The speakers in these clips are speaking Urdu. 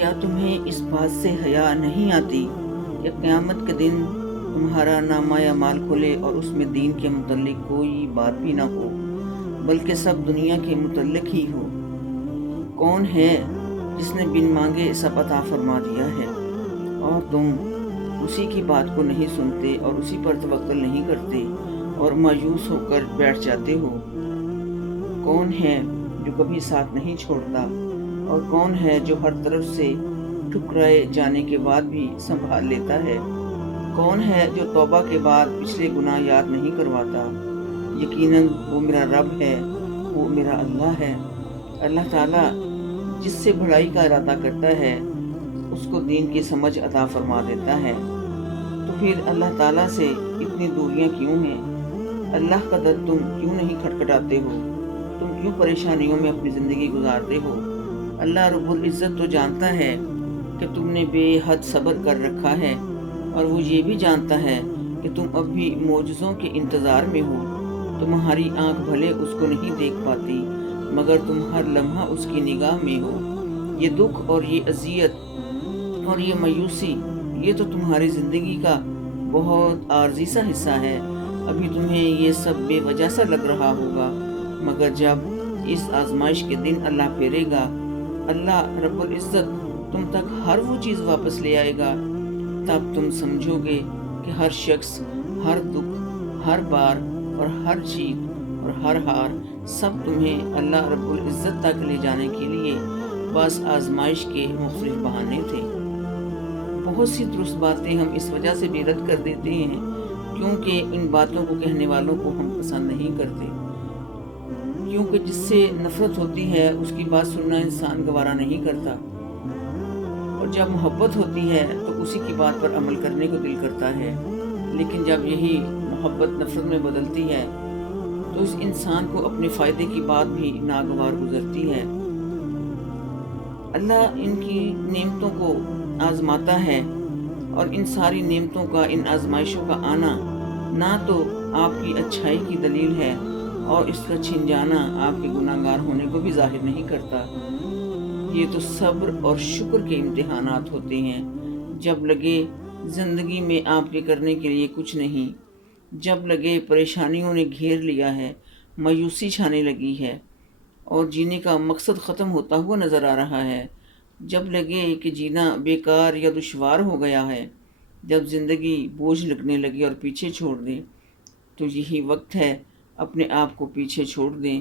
کیا تمہیں اس بات سے حیا نہیں آتی کہ قیامت کے دن تمہارا نامہ اعمال کھلے اور اس میں دین کے متعلق کوئی بات بھی نہ ہو، بلکہ سب دنیا کے متعلق ہی ہو؟ کون ہے جس نے بن مانگے سب عطا فرما دیا ہے، اور تم اسی کی بات کو نہیں سنتے اور اسی پر توکل نہیں کرتے اور مایوس ہو کر بیٹھ جاتے ہو؟ کون ہے جو کبھی ساتھ نہیں چھوڑتا، اور کون ہے جو ہر طرف سے ٹھکرائے جانے کے بعد بھی سنبھال لیتا ہے؟ کون ہے جو توبہ کے بعد پچھلے گناہ یاد نہیں کرواتا؟ یقیناً وہ میرا رب ہے، وہ میرا اللہ ہے۔ اللہ تعالیٰ جس سے بھلائی کا ارادہ کرتا ہے اس کو دین کی سمجھ عطا فرما دیتا ہے۔ تو پھر اللہ تعالیٰ سے اتنی دوریاں کیوں ہیں؟ اللہ کا در تم کیوں نہیں کھٹکھٹاتے ہو؟ تم کیوں پریشانیوں میں اپنی زندگی گزارتے ہو؟ اللہ رب العزت تو جانتا ہے کہ تم نے بے حد صبر کر رکھا ہے، اور وہ یہ بھی جانتا ہے کہ تم اب بھی معجزوں کے انتظار میں ہو۔ تمہاری آنکھ بھلے اس کو نہیں دیکھ پاتی، مگر تم ہر لمحہ اس کی نگاہ میں ہو۔ یہ دکھ اور یہ اذیت اور یہ مایوسی، یہ تو تمہاری زندگی کا بہت عارضی سا حصہ ہے۔ ابھی تمہیں یہ سب بے وجہ سا لگ رہا ہوگا، مگر جب اس آزمائش کے دن اللہ پھیرے گا، اللہ رب العزت تم تک ہر وہ چیز واپس لے آئے گا، تب تم سمجھو گے کہ ہر شخص، ہر دکھ، ہر بار اور ہر جیت اور ہر ہار سب تمہیں اللہ رب العزت تک لے جانے کے لیے بس آزمائش کے مختلف بہانے تھے۔ بہت سی درست باتیں ہم اس وجہ سے بھی رد کر دیتے ہیں کیونکہ ان باتوں کو کہنے والوں کو ہم پسند نہیں کرتے، کیونکہ جس سے نفرت ہوتی ہے اس کی بات سننا انسان گوارا نہیں کرتا، اور جب محبت ہوتی ہے تو اسی کی بات پر عمل کرنے کو دل کرتا ہے۔ لیکن جب یہی محبت نفرت میں بدلتی ہے تو اس انسان کو اپنے فائدے کی بات بھی ناگوار گزرتی ہے۔ اللہ ان کی نعمتوں کو آزماتا ہے، اور ان ساری نعمتوں کا، ان آزمائشوں کا آنا نہ تو آپ کی اچھائی کی دلیل ہے، اور اس کا چھن جانا آپ کے گناہ گار ہونے کو بھی ظاہر نہیں کرتا۔ یہ تو صبر اور شکر کے امتحانات ہوتے ہیں۔ جب لگے زندگی میں آپ کے کرنے کے لیے کچھ نہیں، جب لگے پریشانیوں نے گھیر لیا ہے، مایوسی چھانے لگی ہے اور جینے کا مقصد ختم ہوتا ہوا نظر آ رہا ہے، جب لگے کہ جینا بیکار یا دشوار ہو گیا ہے، جب زندگی بوجھ لگنے لگے اور پیچھے چھوڑ دیں، تو یہی وقت ہے اپنے آپ کو پیچھے چھوڑ دیں،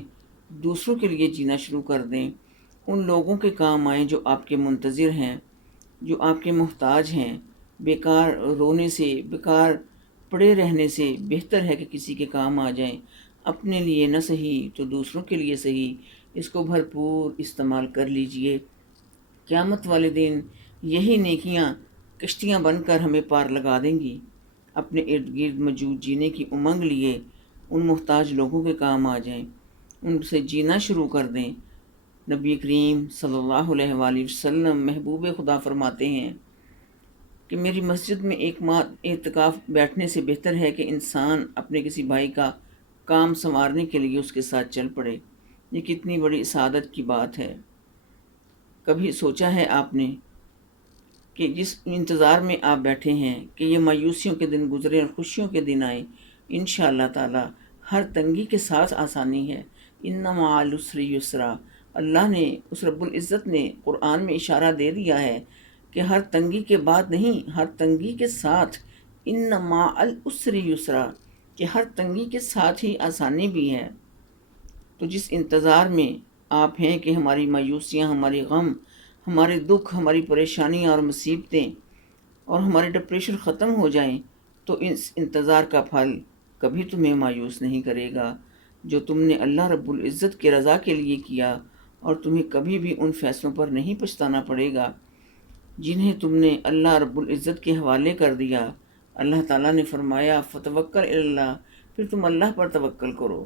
دوسروں کے لیے جینا شروع کر دیں، ان لوگوں کے کام آئیں جو آپ کے منتظر ہیں، جو آپ کے محتاج ہیں۔ بیکار رونے سے، بیکار پڑے رہنے سے بہتر ہے کہ کسی کے کام آ جائیں۔ اپنے لیے نہ صحیح تو دوسروں کے لیے صحیح اس کو بھرپور استعمال کر لیجئے۔ قیامت والے دن یہی نیکیاں کشتیاں بن کر ہمیں پار لگا دیں گی۔ اپنے ارد گرد موجود جینے کی امنگ لیے ان محتاج لوگوں کے کام آ جائیں، ان سے جینا شروع کر دیں۔ نبی کریم صلی اللہ علیہ وآلہ وسلم محبوب خدا فرماتے ہیں کہ میری مسجد میں ایک ماہ اعتکاف بیٹھنے سے بہتر ہے کہ انسان اپنے کسی بھائی کا کام سنوارنے کے لیے اس کے ساتھ چل پڑے۔ یہ کتنی بڑی سعادت کی بات ہے۔ کبھی سوچا ہے آپ نے کہ جس انتظار میں آپ بیٹھے ہیں کہ یہ مایوسیوں کے دن گزرے اور خوشیوں کے دن آئیں، انشاءاللہ تعالی ہر تنگی کے ساتھ آسانی ہے۔ ان مع العسر یسرا، اللہ نے، اس رب العزت نے قرآن میں اشارہ دے دیا ہے کہ ہر تنگی کے بعد نہیں، ہر تنگی کے ساتھ، ان مع العسر یسرا، کہ ہر تنگی کے ساتھ ہی آسانی بھی ہے۔ تو جس انتظار میں آپ ہیں کہ ہماری مایوسیاں، ہمارے غم، ہمارے دکھ، ہماری پریشانیاں اور مصیبتیں اور ہمارے ڈپریشن ختم ہو جائیں، تو اس انتظار کا پھل کبھی تمہیں مایوس نہیں کرے گا، جو تم نے اللہ رب العزت کی رضا کے لیے کیا، اور تمہیں کبھی بھی ان فیصلوں پر نہیں پچھتانا پڑے گا جنہیں تم نے اللہ رب العزت کے حوالے کر دیا۔ اللہ تعالیٰ نے فرمایا فتوکل علی اللہ، پھر تم اللہ پر توکل کرو،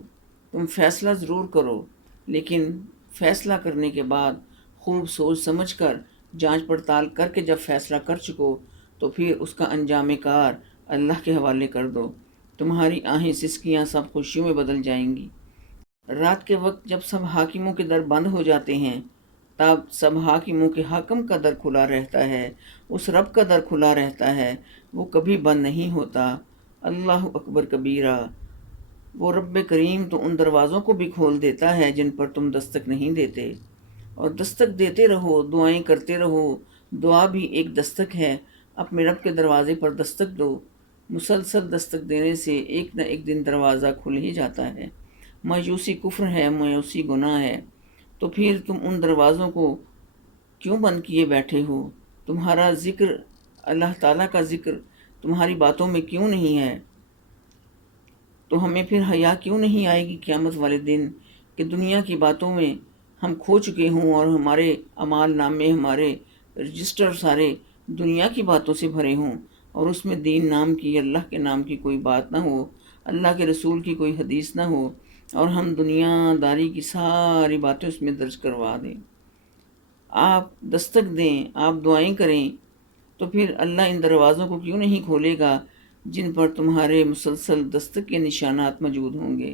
تم فیصلہ ضرور کرو، لیکن فیصلہ کرنے کے بعد خوب سوچ سمجھ کر، جانچ پڑتال کر کے جب فیصلہ کر چکو تو پھر اس کا انجام کار اللہ کے حوالے کر دو۔ تمہاری آہیں سسکیاں سب خوشیوں میں بدل جائیں گی۔ رات کے وقت جب سب حاکموں کے در بند ہو جاتے ہیں تاب سب حاکموں کے حاکم کا در کھلا رہتا ہے، اس رب کا در کھلا رہتا ہے، وہ کبھی بند نہیں ہوتا۔ اللہ اکبر کبیرہ۔ وہ رب کریم تو ان دروازوں کو بھی کھول دیتا ہے جن پر تم دستک نہیں دیتے، اور دستک دیتے رہو، دعائیں کرتے رہو۔ دعا بھی ایک دستک ہے، اپنے رب کے دروازے پر دستک دو۔ مسلسل دستک دینے سے ایک نہ ایک دن دروازہ کھل ہی جاتا ہے۔ مایوسی کفر ہے، مایوسی گناہ ہے، تو پھر تم ان دروازوں کو کیوں بند کیے بیٹھے ہو؟ تمہارا ذکر، اللہ تعالیٰ کا ذکر تمہاری باتوں میں کیوں نہیں ہے؟ تو ہمیں پھر حیا کیوں نہیں آئے گی قیامت والے دن کہ دنیا کی باتوں میں ہم کھو چکے ہوں اور ہمارے اعمال نامے، ہمارے رجسٹر سارے دنیا کی باتوں سے بھرے ہوں، اور اس میں دین نام کی، اللہ کے نام کی کوئی بات نہ ہو، اللہ کے رسول کی کوئی حدیث نہ ہو، اور ہم دنیا داری کی ساری باتیں اس میں درج کروا دیں۔ آپ دستک دیں، آپ دعائیں کریں، تو پھر اللہ ان دروازوں کو کیوں نہیں کھولے گا جن پر تمہارے مسلسل دستک کے نشانات موجود ہوں گے۔